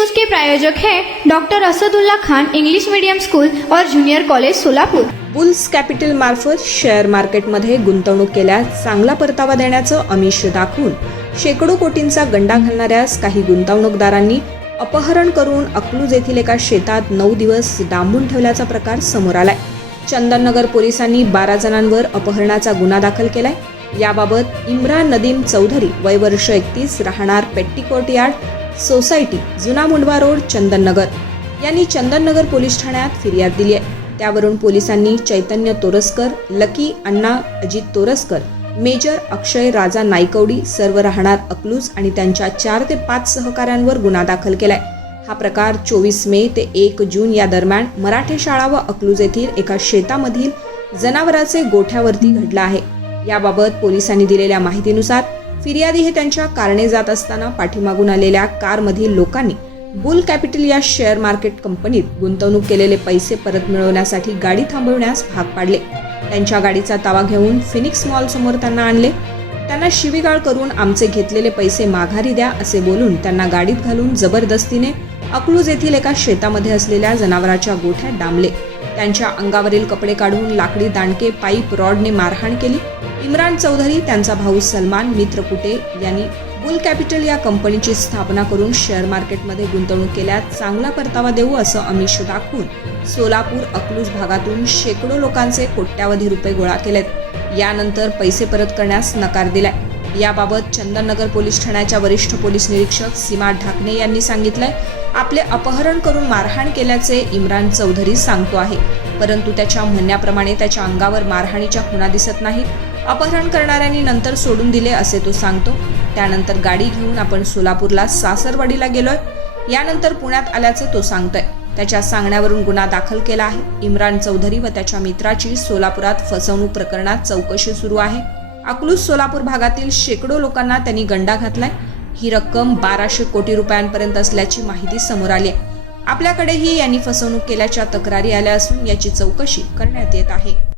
News के प्रायोजक हैं doctor Asadullah Khan English medium school और junior college Solapur. Bulls Capital मार्फत शेअर मार्केटमध्ये गुंतवणूक केल्यास चांगला परतावा देण्याचं आमिष दाखवून शेकडो कोटींचा गंडा घालणाऱ्यास काही गुंतवणूकदारांनी अपहरण करून अकलूज येथील एका शेतात 9 दिवस डांबून ठेवल्याचा प्रकार समोर आलाय। चंदननगर पोलिसांनी 12 जणांवर अपहरणाचा गुन्हा दाखल केलाय। याबाबत इम्रान नदीम चौधरी वय वर्ष 31 राहणार पेट्टीकोट यार्ड सोसायटी जुना मुंडवा रोड चंदननगर यांनी चंदननगर पोलीस ठाण्यात फिर्याद दिली आहे। त्यावरून पोलिसांनी चैतन्य तोरसकर, लकी अण्णा अजित तोरसकर, मेजर अक्षय राजा नाईकवडी सर्व राहणार अकलूज आणि त्यांच्या 4 ते 5 सहकाऱ्यांवर गुन्हा दाखल केलाय। हा प्रकार 24 मे ते 1 जून या दरम्यान मराठे शाळा व अकलूज येथील एका शेतामधील जनावरांचे गोठ्यावरती घडला आहे। याबाबत पोलिसांनी दिलेल्या माहितीनुसार फिर्यादी हे त्यांच्या कारणे जात असताना पाठीमागून आलेल्या कारमधील लोकांनी बुल कॅपिटल या शेअर मार्केट कंपनीत गुंतवणूक केलेले पैसे परत मिळवण्यासाठी गाडी थांबवण्यास भाग पाडले। त्यांच्या गाडीचा ताबा घेऊन फिनिक्स मॉल समोर त्यांना आणले। त्यांना शिवीगाळ करून आमचे घेतलेले पैसे माघारी द्या असे बोलून त्यांना गाडीत घालून जबरदस्तीने अकलूज येथील एका शेतामध्ये असलेल्या जनावरांच्या गोठ्यात डांबले। त्यांच्या अंगावरील कपडे काढून लाकडी दांडके पाईप रॉडने मारहाण केली। इम्रान चौधरी, त्यांचा भाऊ सलमान मित्र कुटे यांनी बुल कॅपिटल या कंपनीची स्थापना करून शेअर मार्केटमध्ये गुंतवणूक केल्यास चांगला परतावा देऊ असं आमिष दाखवून सोलापूर अकलूज भागातून शेकडो लोकांचे कोट्यावधी रुपये गोळा केलेत। यानंतर पैसे परत करण्यास नकार दिलाय। याबाबत चंदननगर पोलीस ठाण्याच्या वरिष्ठ पोलीस निरीक्षक सीमा ढाकणे यांनी सांगितलंय, आपले अपहरण करून मारहाण केल्याचे इम्रान चौधरी सांगतो आहे, परंतु त्याच्या म्हणण्याप्रमाणे त्याच्या अंगावर मारहाणीच्या खुणा दिसत नाहीत। अपहरण करणाऱ्यांनी नंतर सोडून दिले असे तो सांगतो। त्यानंतर गाडी घेऊन आपण सोलापूरला सासरवाडीला गेलोय। यानंतर पुण्यात आल्याचे तो सांगतोय। त्याच्या सांगण्यावरून गुन्हा दाखल केला आहे। इम्रान चौधरी व त्याच्या मित्राची सोलापुरात फसवणूक प्रकरणात चौकशी सुरू आहे। अकलूज सोलापूर भागातील शेकडो लोकांना त्यांनी गंडा घातलाय। ही रक्कम 1200 कोटी रुपयांपर्यंत असल्याची माहिती समोर आली आहे। आपल्याकडेही यांनी फसवणूक केल्याच्या तक्रारी आल्या असून याची चौकशी करण्यात येत आहे।